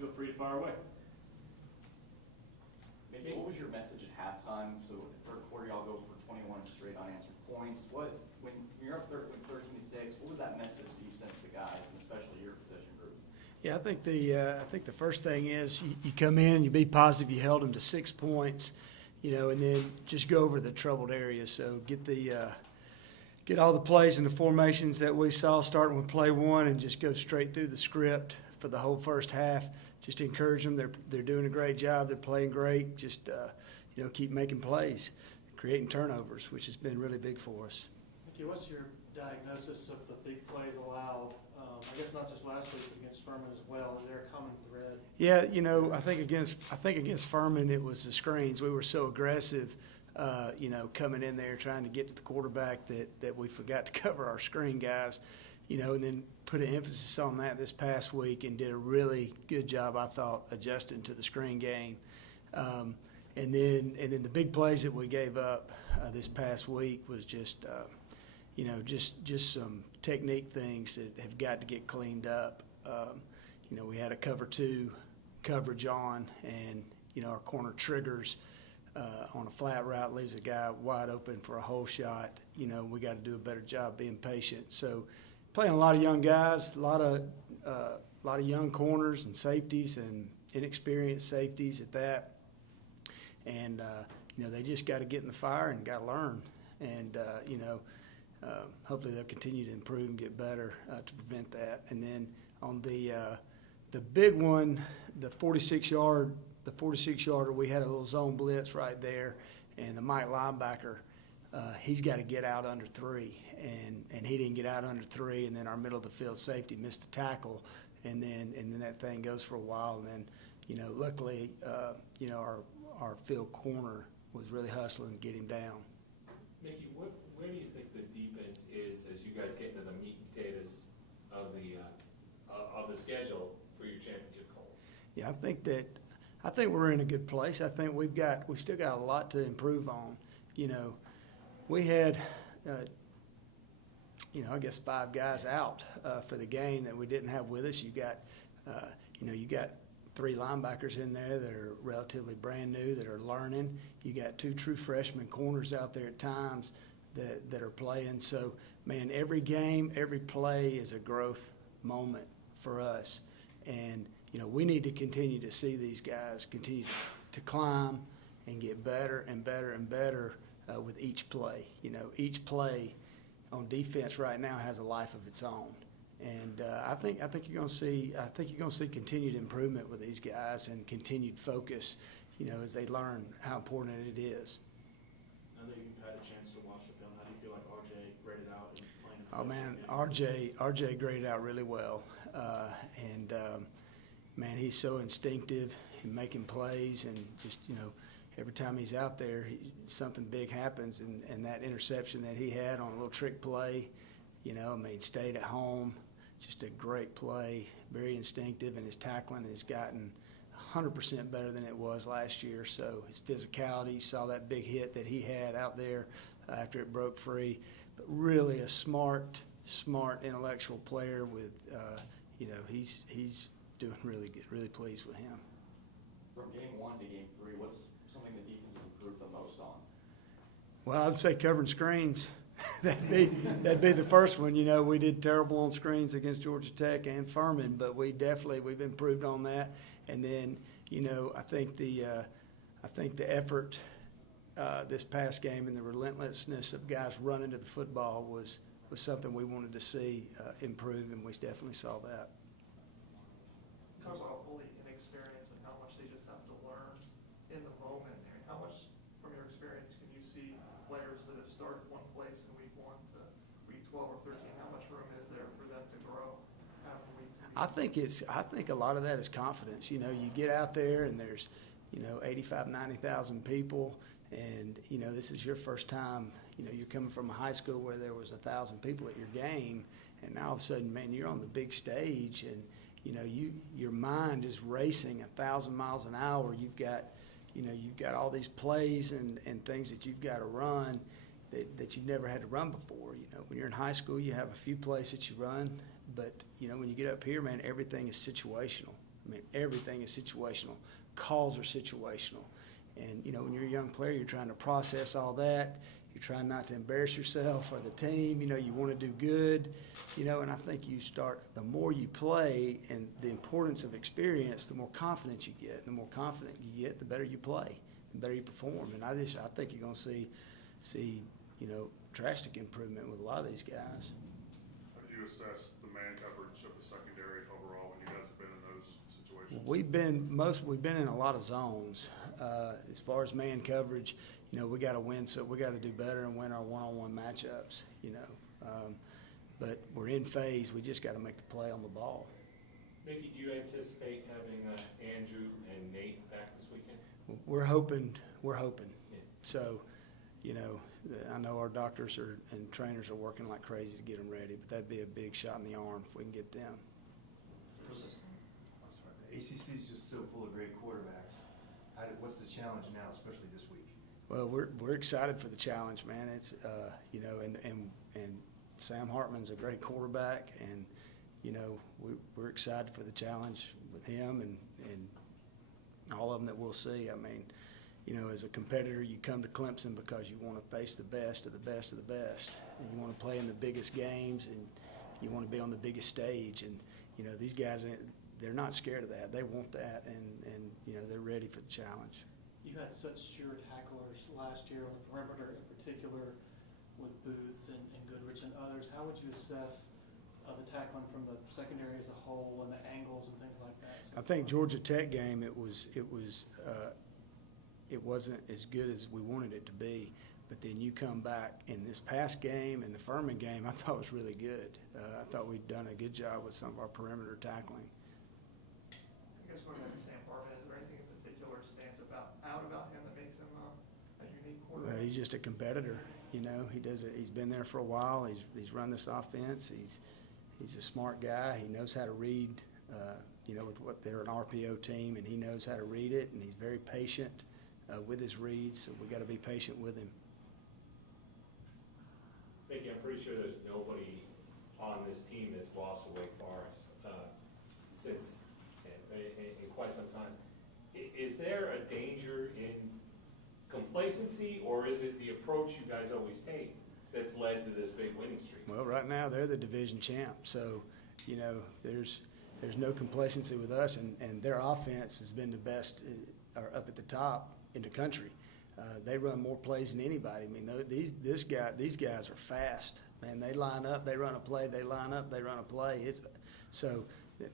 feel free to fire away. Mickey, what was your message at halftime? So in the third quarter, y'all go for 21 straight unanswered points. When you're up 13-6, what was that message that you sent to the guys, and especially your position group? Yeah, I think the first thing is you come in, you be positive. You held them to 6 points, and then just go over the troubled areas. So get all the plays and the formations that we saw starting with play one, and just go straight through the script for the whole first half. Just encourage them. They're doing a great job. They're playing great. Just keep making plays, creating turnovers, which has been really big for us. Mickey, what's your diagnosis of the big plays allowed? I guess not just last week, but against Furman as well. Is there a common thread? Yeah, I think against Furman it was the screens. We were so aggressive, coming in there trying to get to the quarterback that we forgot to cover our screen guys, and then put an emphasis on that this past week and did a really good job, I thought, adjusting to the screen game. And then the big plays that we gave up this past week was just some technique things that have got to get cleaned up. We had a cover two coverage on, and our corner triggers on a flat route, leaves a guy wide open for a hole shot. We got to do a better job being patient. So playing a lot of young guys, a lot of young corners and safeties and inexperienced safeties at that. And they just got to get in the fire and got to learn. And hopefully they'll continue to improve and get better to prevent that. And then on the big one, the 46-yarder, we had a little zone blitz right there, and the Mike linebacker, he's got to get out under 3, and he didn't get out under 3, and then our middle of the field safety missed the tackle, and then that thing goes for a while, and then luckily our field corner was really hustling to get him down. Mickey, where do you think the defense is as you guys get into the meat and potatoes of the schedule for your championship goals? Yeah, I think we're in a good place. I think we still got a lot to improve on. We had I guess 5 guys out for the game that we didn't have with us. You got 3 linebackers in there that are relatively brand new, that are learning. You got 2 true freshman corners out there at times that are playing. So, man, every game, every play is a growth moment for us. And, we need to continue to see these guys continue to climb and get better and better and better with each play. Each play on defense right now has a life of its own. And I think you're going to see continued improvement with these guys and continued focus, as they learn how important it is. Now that you've had a chance to watch the film, how do you feel like RJ graded out and playing? Oh man, RJ graded out really well, and man, he's so instinctive in making plays, and just every time he's out there, something big happens, and that interception that he had on a little trick play, stayed at home. Just a great play, very instinctive, and his tackling has gotten 100% better than it was last year. So his physicality, you saw that big hit that he had out there after it broke free. But really a smart, intellectual player with, he's doing really good, really pleased with him. From game 1 to game 3, what's something the defense has improved the most on? Well, I'd say covering screens. That'd be the first one. We did terrible on screens against Georgia Tech and Furman, but we've improved on that. And then, I think the effort this past game and the relentlessness of guys running to the football was something we wanted to see improve, and we definitely saw that. Talk about bullying experience and how much they just have to learn in the moment. And how much, from your experience, can you see players that have started one place in week 1 to week 12 or 13? How much room is there for them to grow after week 2? I think a lot of that is confidence. You get out there and there's 85,000, 90,000 people, and this is your first time. You're coming from a high school where there was 1,000 people at your game, and now all of a sudden, man, you're on the big stage, and your mind is racing 1,000 miles an hour. You've got all these plays and things that you've got to run that you've never had to run before. When you're in high school, you have a few plays that you run, but when you get up here, man, everything is situational. I mean, everything is situational. Calls are situational. And, you know, when you're a young player, you're trying to process all that. You're trying not to embarrass yourself or the team. You know, you want to do good. You know, and I think you start, the more you play and the importance of experience, the more confidence you get. The more confident you get, the better you play, the better you perform. And I think you're going to see, you know, drastic improvement with a lot of these guys. How do you assess the man coverage of the secondary overall when you guys have been in those situations? We've been in a lot of zones. As far as man coverage, you know, we got to win, so we got to do better and win our one-on-one matchups, you know. But we're in phase. We just got to make the play on the ball. Mickey, do you anticipate having Andrew and Nate back this weekend? We're hoping. Yeah. So, you know, I know our doctors and trainers are working like crazy to get them ready, but that'd be a big shot in the arm if we can get them. I'm sorry, the ACC is just so full of great quarterbacks. What's the challenge now, especially this week? Well, we're excited for the challenge, man. It's you know, and Sam Hartman's a great quarterback, and you know, we're excited for the challenge with him and all of them that we'll see. I mean, you know, as a competitor, you come to Clemson because you want to face the best of the best of the best, and you want to play in the biggest games, and you want to be on the biggest stage. And you know, these guys, they're not scared of that. They want that, and you know, they're ready for the challenge. You had such sure tacklers last year on the perimeter, in particular with Booth and Goodrich and others. How would you assess the tackling from the secondary as a whole and the angles and things like that? I think Georgia Tech game, it wasn't as good as we wanted it to be. But then you come back in this past game and the Furman game, I thought was really good. I thought we'd done a good job with some of our perimeter tackling. I guess going back to Sam Hartman, is there anything in particular stands out about him that makes him a unique quarterback? He's just a competitor, you know. He's been there for a while. He's run this offense. He's a smart guy. He knows how to read, you know, with what they're an RPO team, and he knows how to read it. And he's very patient with his reads. So we got to be patient with him. Mickey, I'm pretty sure there's nobody on this team that's lost to Wake Forest since in quite some time. Is there a danger in complacency, or is it the approach you guys always take that's led to this big winning streak? Well, right now they're the division champ, so you know there's no complacency with us, and their offense has been the best or up at the top in the country. They run more plays than anybody. I mean, these guys are fast. Man, they line up, they run a play. They line up, they run a play.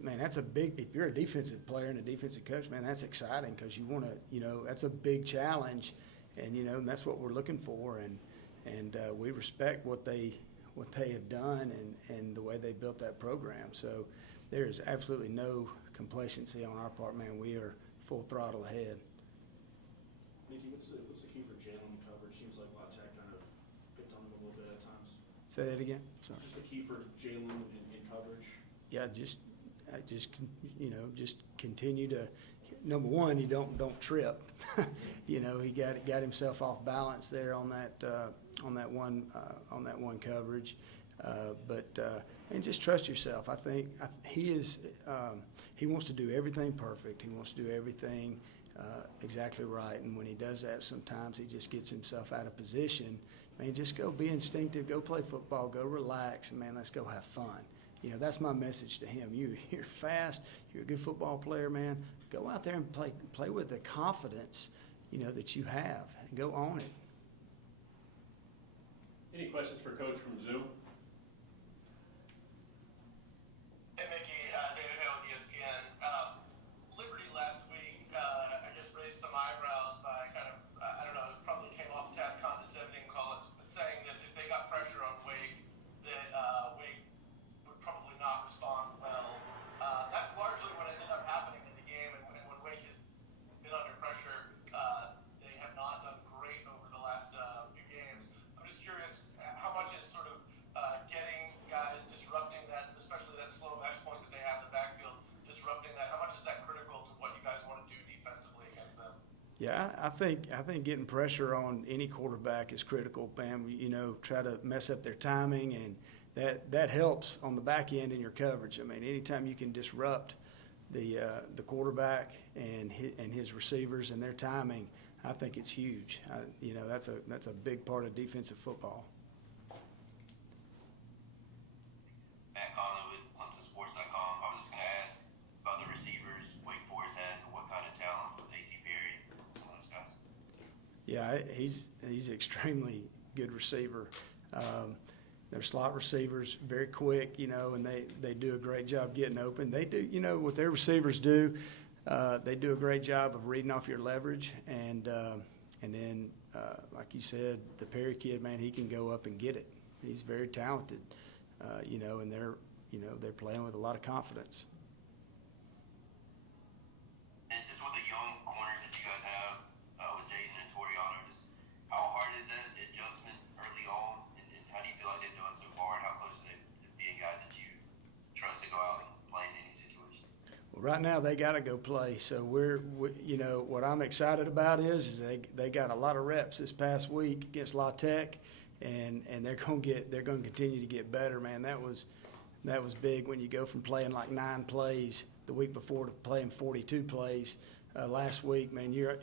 Man, that's a big. If you're a defensive player and a defensive coach, man, that's exciting because you want to, you know, that's a big challenge, and you know, and that's what we're looking for, and we respect what they have done and the way they built that program. So there is absolutely no complacency on our part, man. We are full throttle ahead. Mickey, what's the key for Jalen coverage? Seems like La Tech kind of picked on him a little bit at times. Say that again. Sorry. What's the key for Jalen in coverage? Yeah, just you know, just continue to. Number one, you don't trip. You know, he got himself off balance there on that one coverage, and just trust yourself. I think he wants to do everything perfect. He wants to do everything exactly right, and when he does that, sometimes he just gets himself out of position. Man, just go be instinctive, go play football, go relax, and man, let's go have fun. You know, that's my message to him. You're fast, you're a good football player, man. Go out there and play with the confidence, you know, that you have, and go own it. Any questions for Coach from Zoom? Hey, Mickey, David Hale with ESPN. Liberty last week, I guess, raised some eyebrows by kind of, I don't know, it probably came off a tad condescending call it, but saying that if they got pressure on Wake, that Wake would probably not respond well. That's largely what ended up happening in the game, and when Wake has been under pressure, they have not done great over the last few games. I'm just curious, how much is sort of getting guys, disrupting that, especially that slow mesh point that they have in the backfield, disrupting that, how much is that critical to what you guys want to do defensively against them? Yeah, I think getting pressure on any quarterback is critical, man. You know, try to mess up their timing, and that helps on the back end in your coverage. I mean, anytime you can disrupt the quarterback and his receivers and their timing, I think it's huge. You know, that's a big part of defensive football. Matt Conn with ClemsonSports.com. I was just going to ask about the receivers Wake Forest has and what kind of talent with A.T. Perry and some of those guys. Yeah, he's extremely good receiver. They're slot receivers, very quick, you know, and they do a great job getting open. They do, you know, what their receivers do, they do a great job of reading off your leverage. And then, like you said, the Perry kid, man, he can go up and get it. He's very talented, you know, and they're playing with a lot of confidence. And just with the young corners that you guys have with Jaden and Toriano, just how hard is that adjustment early on? And how do you feel like they've done so far? And how close are they to being guys that you trust to go out and play in any situation? Well, right now they got to go play. So you know, what I'm excited about is they got a lot of reps this past week against La Tech, and they're going to continue to get better, man. That was big when you go from playing like 9 plays the week before to playing 42 plays last week, man. You're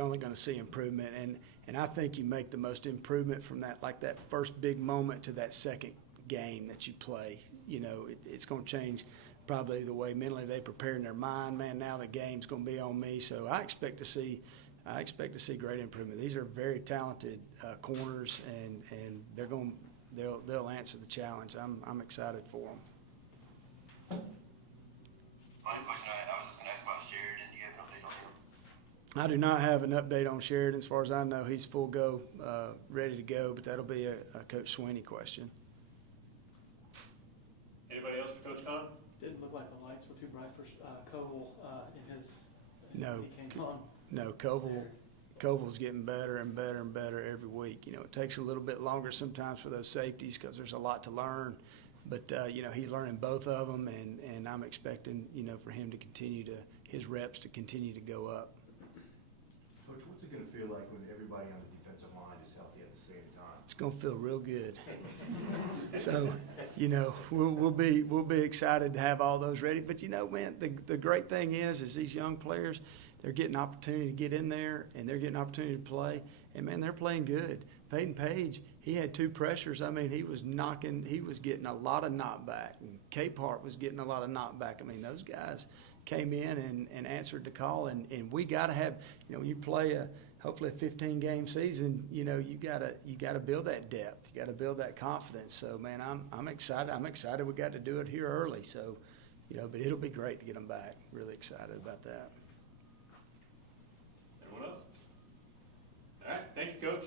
only going to see improvement, and I think you make the most improvement from that first big moment to that second game that you play. You know, it's going to change probably the way mentally they prepare in their mind. Man, now the game's going to be on me, so I expect to see great improvement. These are very talented corners, and they'll answer the challenge. I'm excited for them. Last question, I was just going to ask about Sheridan. Do you have an update on him? I do not have an update on Sheridan. As far as I know, he's full go, ready to go, but that'll be a Coach Sweeney question. Anybody else for Coach Conn? Didn't look like the lights were too bright for Cole in his. No. He came on. No, Coble's getting better and better and better every week. You know, it takes a little bit longer sometimes for those safeties because there's a lot to learn. But, you know, he's learning both of them, and I'm expecting, you know, for him to his reps to continue to go up. Coach, what's it going to feel like when everybody on the defensive line is healthy at the same time? It's going to feel real good. So, you know, we'll be excited to have all those ready. But, you know, man, the great thing is these young players, they're getting opportunity to get in there, and they're getting opportunity to play. And, man, they're playing good. Peyton Page, he had 2 pressures. I mean, he was getting a lot of knockback. And Capehart was getting a lot of knockback. I mean, those guys came in and answered the call. And we got to have, you know, when you play hopefully a 15-game season, you know, you gotta build that depth. You got to build that confidence. So, man, I'm excited. I'm excited we got to do it here early. So, you know, but it'll be great to get them back. Really excited about that.